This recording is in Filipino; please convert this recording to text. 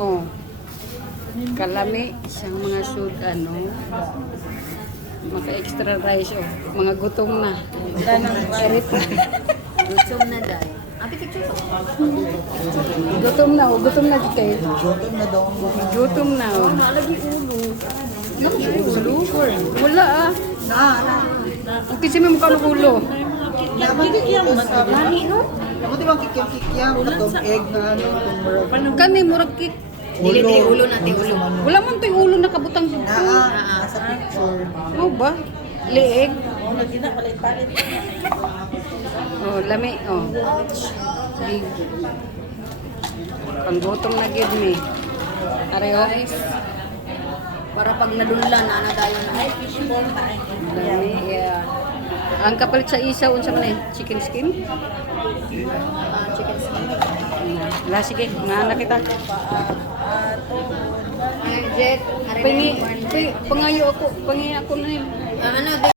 Oh. Kalami siyang mga sud maka extra rice oh. Mga gutom na. Gutom na dahil. Ate, picture ko. Gutom na oh, gutom na kay. Jotom na daw ang buhay. Gutom na oh. Nalagi ulo. Ano ulo? Wala ah. Na. Okay, si mo mukha ng ulo. Kikikiyang magani, no? Ako di bang kikiam katong egg na ano kung murag Kani murag kik. Dili ulo natin ulo. Wala man to'y ulo nakabutang. nasa picture. Ano ba? Liig. Oh, lami oh. Big. Panggutom na gid mi. Areho. Para pag nadunlan, dayon na. Ay, fishball tayo. Lami. Yeah. Ang kapalit sa isaw unsa man eh? Chicken skin? Chicken skin. Wala sige, ngana kita. Jet, Pangayo ako na yun. ano,